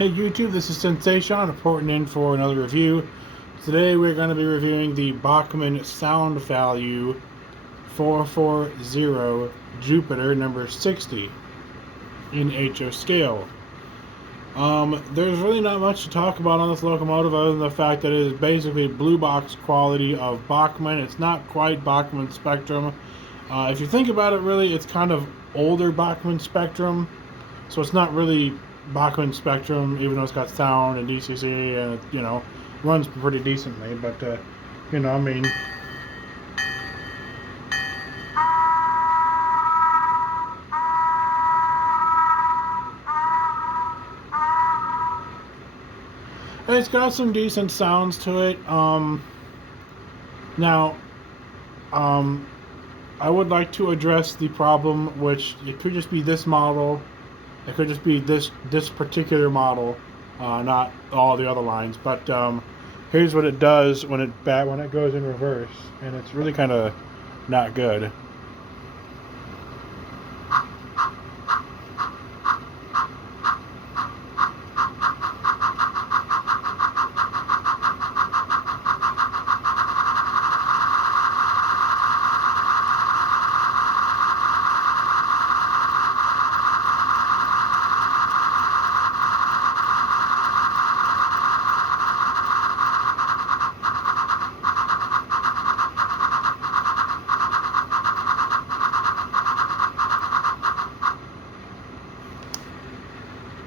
Hey YouTube, this is Sensation reporting in for another review. Today we're going to be reviewing the Bachmann Sound Value 440 Jupiter number 60 in HO scale. There's really not much to talk about on this locomotive other than the fact that it is basically blue box quality of Bachmann. It's not quite Bachmann Spectrum. If you think about it, really, it's kind of older Bachmann Spectrum. So it's not really Bachmann Spectrum, even though it's got sound and DCC and runs pretty decently. But I mean, it's got some decent sounds to it. Now, I would like to address the problem, which it could just be this model. It could just be this particular model, not all the other lines. But here's what it does when it goes in reverse, and it's really kind of not good.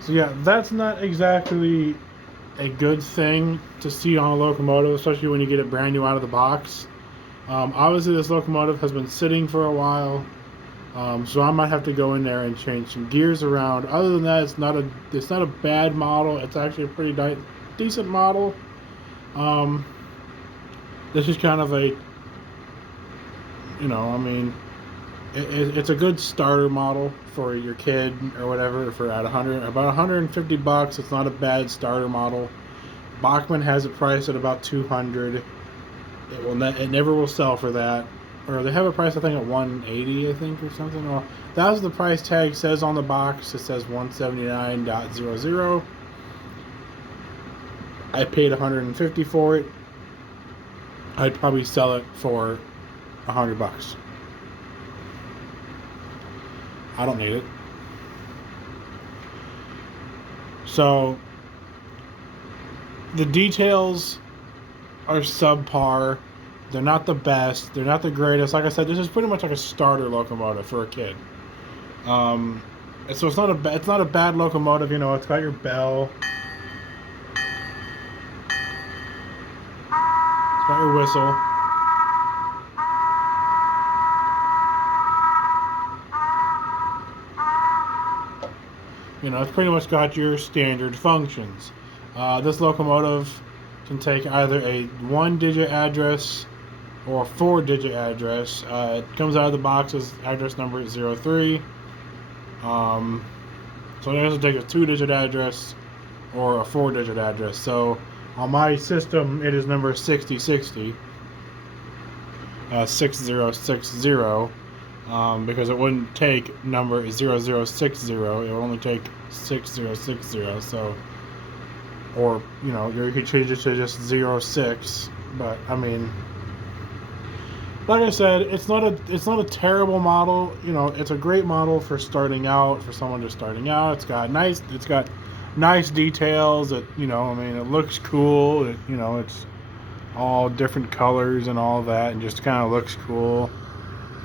So yeah, that's not exactly a good thing to see on a locomotive, especially when you get it brand new out of the box. Obviously, this locomotive has been sitting for a while, so I might have to go in there and change some gears around. Other than that, it's not a bad model. It's actually a pretty decent model. This is kind of a, I mean, it's a good starter model for your kid or whatever. For about $150, it's not a bad starter model. Bachmann has it priced at about $200. It never will sell for that, or they have a price I think at $180, I think, or something. Well, that's what the price tag says on the box. It says $179.00. I paid $150 for it. I'd probably sell it for $100. I don't need it. So the details are subpar. They're not the best. They're not the greatest. Like I said, this is pretty much like a starter locomotive for a kid. So it's not a bad locomotive. It's got your bell. It's got your whistle. It's pretty much got your standard functions. This locomotive can take either a 1-digit address or a 4-digit address. It comes out of the box as address number 03. So it has to take a 2-digit address or a 4-digit address. So on my system, it is number 6060, 6060. Because it wouldn't take number 0060, it would only take 6060. So, or you could change it to just 06. But I mean, like I said, it's not a terrible model. It's a great model for starting out, for someone just starting out. It's got nice details. It it looks cool. It's all different colors and all that, and just kind of looks cool.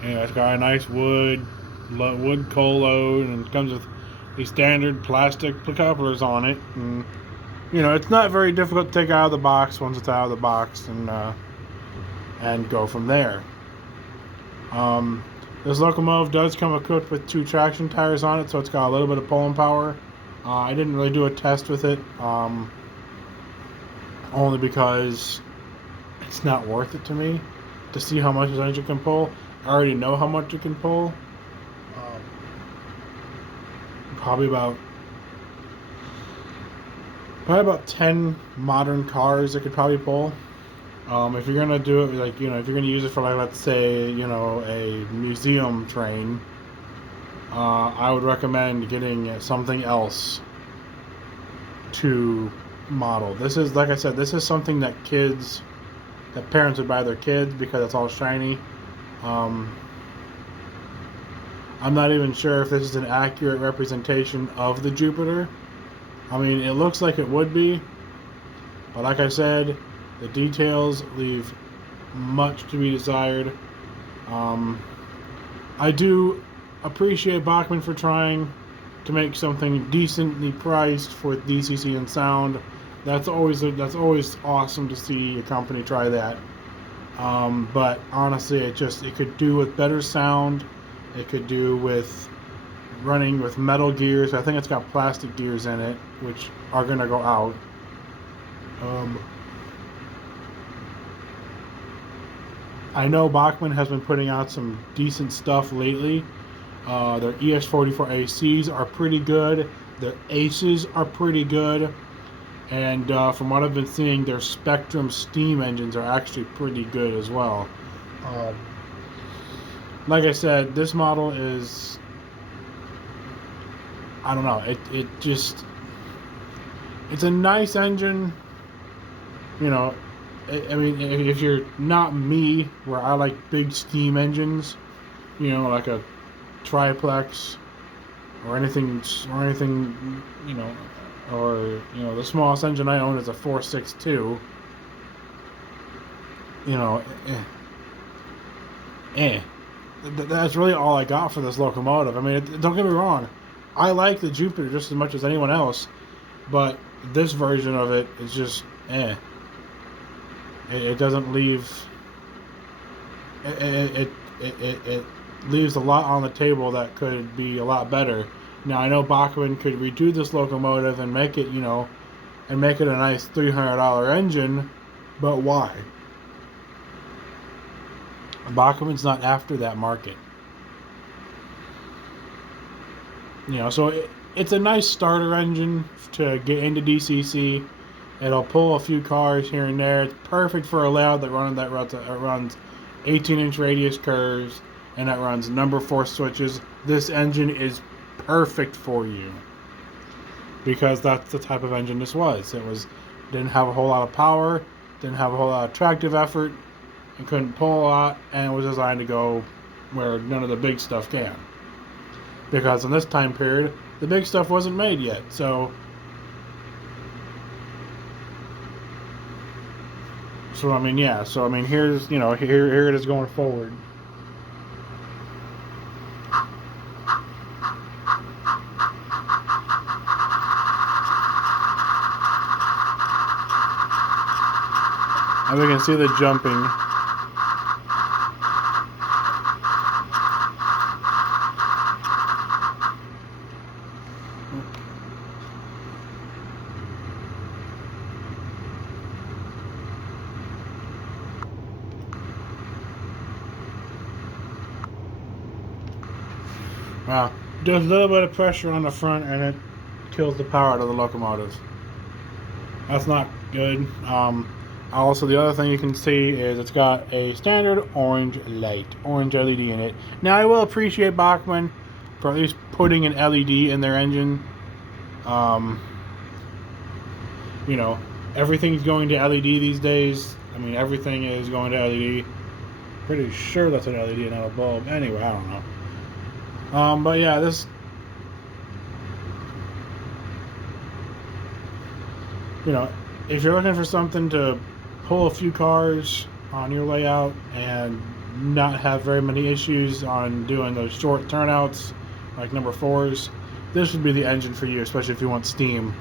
It's got a nice wood coal load, and it comes with these standard plastic couplers on it. And it's not very difficult to take out of the box once it's out of the box, and go from there. This locomotive does come equipped with 2 traction tires on it, so it's got a little bit of pulling power. I didn't really do a test with it, only because it's not worth it to me to see how much this engine can pull. I already know how much it can pull. Probably about 10 modern cars it could probably pull. If you're gonna do it, if you're gonna use it for, let's say, a museum train, I would recommend getting something else to model. This is, like I said, this is something that parents would buy their kids because it's all shiny. I'm not even sure if this is an accurate representation of the Jupiter. I mean, it looks like it would be, but like I said, the details leave much to be desired. I do appreciate Bachmann for trying to make something decently priced for DCC and sound. That's always awesome to see a company try that. But honestly, it could do with better sound. It could do with running with metal gears. I think it's got plastic gears in it, which are gonna go out. I know Bachmann has been putting out some decent stuff lately. Their ES44 ACs are pretty good. Their Aces are pretty good. And from what I've been seeing, their Spectrum steam engines are actually pretty good as well. Like I said, this model is, I don't know, it's a nice engine. You know, I mean, if you're not me, where I like big steam engines, you know, like a triplex or anything, you know, or, you know, the smallest engine I own is a 462. You know, that's really all I got for this locomotive. I mean, don't get me wrong, I like the Jupiter just as much as anyone else, but this version of it is just It doesn't leave. It leaves a lot on the table that could be a lot better. Now I know Bachmann could redo this locomotive and make it, you know, and make it a nice $300 engine, but why? Bachmann's not after that market. You know, so it's a nice starter engine to get into DCC. It'll pull a few cars here and there. It's perfect for a layout that runs 18-inch radius curves and that runs number 4 switches. This engine is perfect for you because that's the type of engine this was. Didn't have a whole lot of power, didn't have a whole lot of tractive effort, and couldn't pull a lot, and was designed to go where none of the big stuff can. Because in this time period, the big stuff wasn't made yet, so I mean, yeah. So I mean, here's, you know, here it is going forward. And we can see the jumping. Wow, just a little bit of pressure on the front and it kills the power out of the locomotive. That's not good. Also, the other thing you can see is it's got a standard orange LED in it. Now, I will appreciate Bachmann for at least putting an LED in their engine. You know, everything's going to LED these days. I mean, everything is going to LED. Pretty sure that's an LED and not a bulb. Anyway, I don't know. But yeah, this, you know, if you're looking for something to pull a few cars on your layout and not have very many issues on doing those short turnouts like number 4s, this would be the engine for you, especially if you want steam.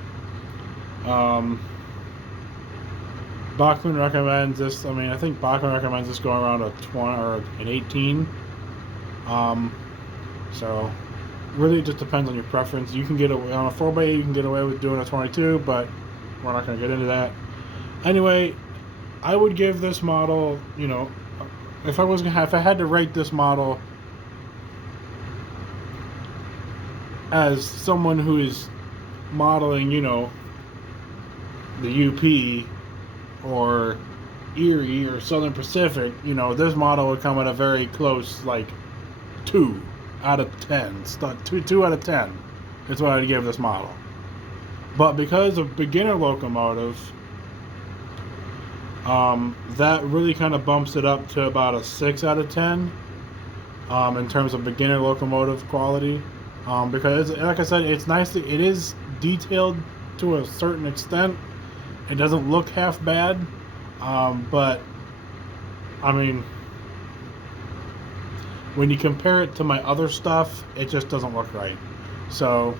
Bachmann recommends this. I mean, I think Bachmann recommends this going around a 20 or an 18. So really, it just depends on your preference. You can get away on a 4x8. You can get away with doing a 22, but we're not going to get into that. Anyway, I would give this model, you know, if I had to rate this model as someone who is modeling, you know, the UP or Erie or Southern Pacific, you know, this model would come at a very close, like, 2 out of 10. 2 out of 10 is what I'd give this model. But because of beginner locomotive, that really kind of bumps it up to about a 6 out of 10 in terms of beginner locomotive quality. Because, like I said, it's nice. It is detailed to a certain extent. It doesn't look half bad, but I mean, when you compare it to my other stuff, it just doesn't look right. So,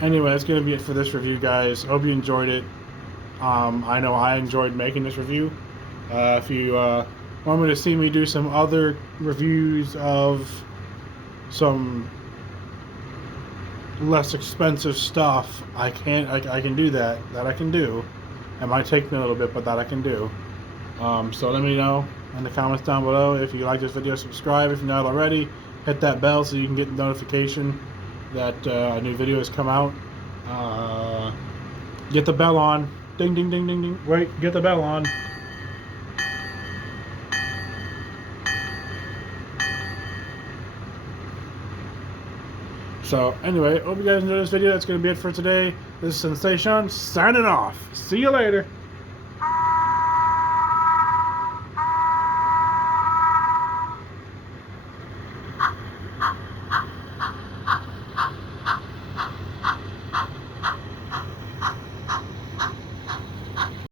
anyway, that's going to be it for this review, guys. Hope you enjoyed it. I know I enjoyed making this review. If you want me to see me do some other reviews of some less expensive stuff, I can do that. That I can do. It might take me a little bit, but that I can do. So let me know in the comments down below. If you like this video, subscribe if you're not already. Hit that bell so you can get the notification that a new video has come out. Get the bell on. Ding, ding, ding, ding, ding. Wait, get the bell on. So anyway, hope you guys enjoyed this video. That's going to be it for today. This is Sensation signing off. See you later.